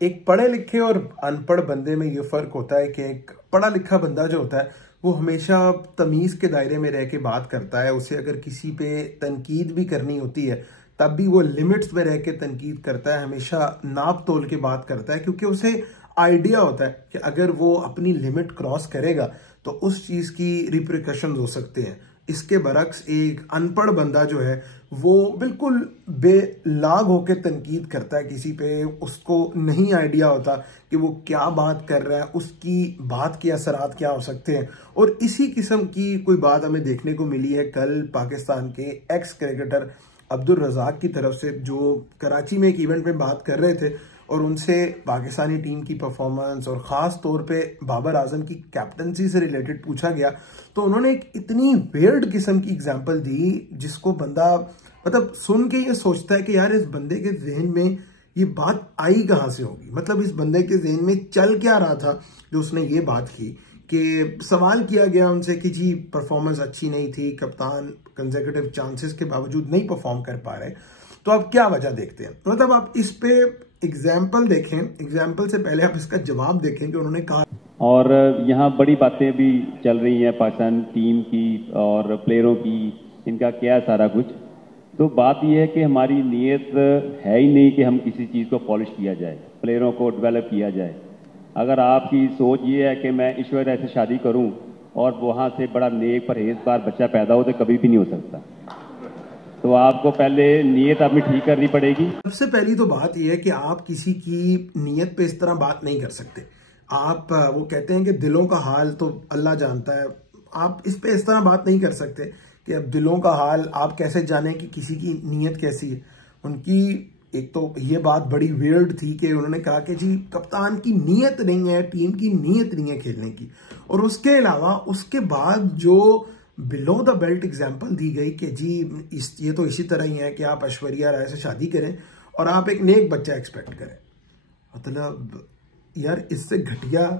एक पढ़े लिखे और अनपढ़ बंदे में ये फर्क होता है कि एक पढ़ा लिखा बंदा जो होता है वो हमेशा तमीज़ के दायरे में रह के बात करता है। उसे अगर किसी पे तनकीद भी करनी होती है तब भी वो लिमिट्स में रह के तनकीद करता है, हमेशा नाप तोल के बात करता है, क्योंकि उसे आइडिया होता है कि अगर वो अपनी लिमिट क्रॉस करेगा तो उस चीज़ की रिप्रिकॉशंस हो सकते हैं। इसके बरक्स एक अनपढ़ बंदा जो है वो बिल्कुल बेलाग होकर तनकीद करता है किसी पे, उसको नहीं आइडिया होता कि वो क्या बात कर रहा है, उसकी बात के असरात क्या हो सकते हैं। और इसी किस्म की कोई बात हमें देखने को मिली है कल पाकिस्तान के एक्स क्रिकेटर अब्दुल रज़ाक की तरफ से, जो कराची में एक इवेंट में बात कर रहे थे और उनसे पाकिस्तानी टीम की परफॉर्मेंस और ख़ास तौर पे बाबर आजम की कैप्टनसी से रिलेटेड पूछा गया। तो उन्होंने एक इतनी वेयर्ड किस्म की एग्जांपल दी जिसको बंदा मतलब सुन के ये सोचता है कि यार इस बंदे के जहन में ये बात आई कहाँ से होगी, मतलब इस बंदे के जहन में चल क्या रहा था जो उसने ये बात की। कि सवाल किया गया उनसे कि जी परफॉर्मेंस अच्छी नहीं थी, कप्तान कंसेक्यूटिव चांसेस के बावजूद नहीं परफॉर्म कर पा रहे, तो आप क्या वजह देखते हैं। मतलब आप इस पे एग्जाम्पल देखें, एग्जाम्पल से पहले आप इसका जवाब देखें कि उन्होंने कहा। और यहाँ बड़ी बातें भी चल रही हैं पाकिस्तान टीम की और प्लेयरों की, इनका क्या है सारा कुछ। तो बात यह है कि हमारी नीयत है ही नहीं कि हम किसी चीज़ को पॉलिश किया जाए, प्लेयरों को डेवलप किया जाए। अगर आपकी सोच ये है कि मैं ईश्वर ऐसे शादी करूं और वहाँ से बड़ा नेक परहेजगार बच्चा पैदा हो, तो कभी भी नहीं हो सकता। तो आपको पहले नीयत अपनी ठीक करनी पड़ेगी। सबसे पहली तो बात यह है कि आप किसी की नीयत पे इस तरह बात नहीं कर सकते। आप वो कहते हैं कि दिलों का हाल तो अल्लाह जानता है, आप इस पे इस तरह बात नहीं कर सकते कि अब दिलों का हाल आप कैसे जाने कि किसी की नीयत कैसी है। उनकी एक तो ये बात बड़ी वियर्ड थी कि उन्होंने कहा कि जी कप्तान की नीयत नहीं है, टीम की नीयत नहीं है खेलने की। और उसके अलावा उसके बाद जो बिलो द बेल्ट एग्जाम्पल दी गई कि जी ये तो इसी तरह ही है कि आप ऐश्वर्या राय से शादी करें और आप एक नेक बच्चा एक्सपेक्ट करें। मतलब यार इससे घटिया,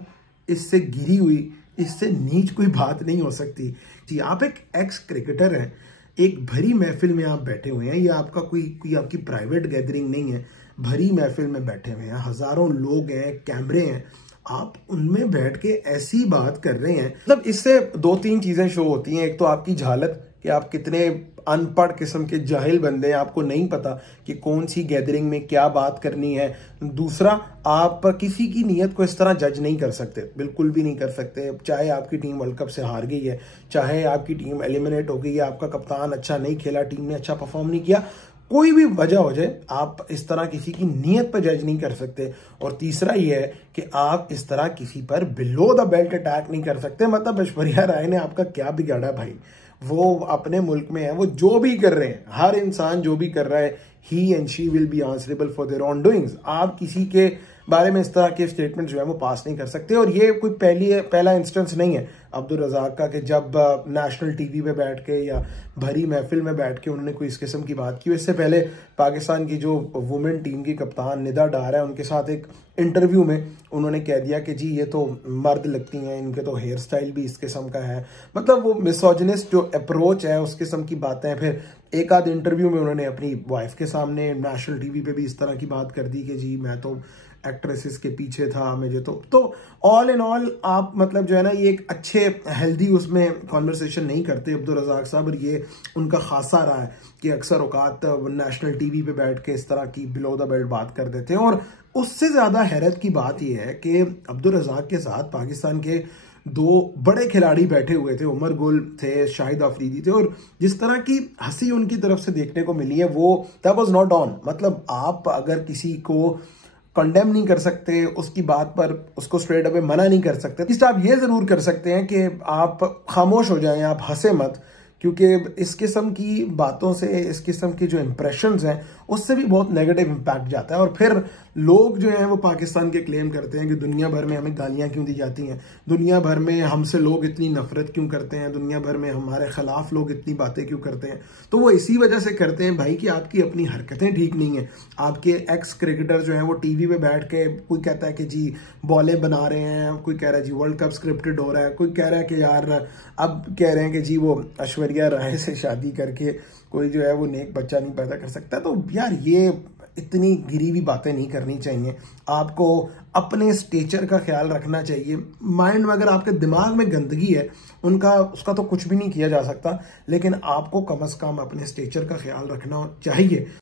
इससे गिरी हुई, इससे नीच कोई बात नहीं हो सकती। जी आप एक एक्स क्रिकेटर हैं, एक भरी महफिल में आप बैठे हुए हैं, ये आपका कोई आपकी प्राइवेट गैदरिंग नहीं है, भरी महफिल में बैठे हुए हैं, हजारों लोग हैं, कैमरे हैं, आप उनमें बैठ के ऐसी बात कर रहे हैं। मतलब इससे दो तीन चीजें शो होती हैं। एक तो आपकी झालत कि आप कितने अनपढ़ किस्म के जाहिल बंदे हैं, आपको नहीं पता कि कौन सी गैदरिंग में क्या बात करनी है। दूसरा, आप किसी की नीयत को इस तरह जज नहीं कर सकते, बिल्कुल भी नहीं कर सकते। चाहे आपकी टीम वर्ल्ड कप से हार गई है, चाहे आपकी टीम एलिमिनेट हो गई है, आपका कप्तान अच्छा नहीं खेला, टीम ने अच्छा परफॉर्म नहीं किया, कोई भी वजह हो जाए, आप इस तरह किसी की नीयत पर जज नहीं कर सकते। और तीसरा ये है कि आप इस तरह किसी पर बिलो द बेल्ट अटैक नहीं कर सकते। मतलब ऐश्वर्या राय ने आपका क्या बिगाड़ा भाई, वो अपने मुल्क में है, वो जो भी कर रहे हैं, हर इंसान जो भी कर रहा है, he and she will be answerable for their own doings. आप किसी के बारे में इस तरह के स्टेटमेंट जो है वो पास नहीं कर सकते। और ये कोई पहला इंस्टेंस नहीं है अब्दुल रज़ाक का कि जब नेशनल टीवी पे बैठ के या भरी महफिल में बैठ के उन्होंने कोई इस किस्म की बात की। इससे पहले पाकिस्तान की जो वुमेन टीम की कप्तान निदा डार है, उनके साथ एक इंटरव्यू में उन्होंने कह दिया कि जी ये तो मर्द लगती हैं, इनके तो हेयर स्टाइल भी इस किस्म का है। मतलब वो मिसोजिनिस्ट जो अप्रोच है उस किस्म की बातें। फिर एक आध इंटरव्यू में उन्होंने अपनी वाइफ के सामने नेशनल टीवी पे भी इस तरह की बात कर दी कि जी मैं तो एक्ट्रेसेस के पीछे था, मुझे तो ऑल इन ऑल आप मतलब जो है ना, ये एक अच्छे हेल्दी उसमें कॉन्वर्सेशन नहीं करते अब्दुल रज़ाक साहब। और ये उनका खासा रहा है कि अक्सर औकात नेशनल टीवी पे बैठ के इस तरह की बिलो द बेल्ट बात कर देते हैं। और उससे ज्यादा हैरत की बात यह है कि अब्दुल रज़ाक के साथ पाकिस्तान के दो बड़े खिलाड़ी बैठे हुए थे, उमर गुल थे, शाहिद अफरीदी थे, और जिस तरह की हंसी उनकी तरफ से देखने को मिली है वो दैट वाज नॉट ऑन। मतलब आप अगर किसी को कंडेम नहीं कर सकते, उसकी बात पर उसको स्ट्रेट अवे मना नहीं कर सकते, इस आप ये जरूर कर सकते हैं कि आप खामोश हो जाएं, आप हंसे मत, क्योंकि इस किस्म की बातों से, इस किस्म की जो इंप्रेशंस हैं उससे भी बहुत नेगेटिव इम्पैक्ट जाता है। और फिर लोग जो हैं वो पाकिस्तान के क्लेम करते हैं कि दुनिया भर में हमें गालियां क्यों दी जाती हैं, दुनिया भर में हमसे लोग इतनी नफरत क्यों करते हैं, दुनिया भर में हमारे खिलाफ लोग इतनी बातें क्यों करते हैं। तो वो इसी वजह से करते हैं भाई कि आपकी अपनी हरकतें ठीक नहीं है। आपके एक्स क्रिकेटर जो हैं वो टीवी पे बैठ के कोई कहता है कि जी बॉलें बना रहे हैं, कोई कह रहा है जी वर्ल्ड कप स्क्रिप्टेड हो रहा है, कोई कह रहा है कि यार अब कह रहे हैं कि जी वो ऐश्वर्या राय से शादी करके कोई जो है वो नेक बच्चा नहीं पैदा कर सकता। तो यार ये इतनी गिरी हुई बातें नहीं करनी चाहिए। आपको अपने स्टेचर का ख्याल रखना चाहिए। माइंड में अगर आपके दिमाग में गंदगी है उसका तो कुछ भी नहीं किया जा सकता, लेकिन आपको कम से कम अपने स्टेचर का ख्याल रखना चाहिए।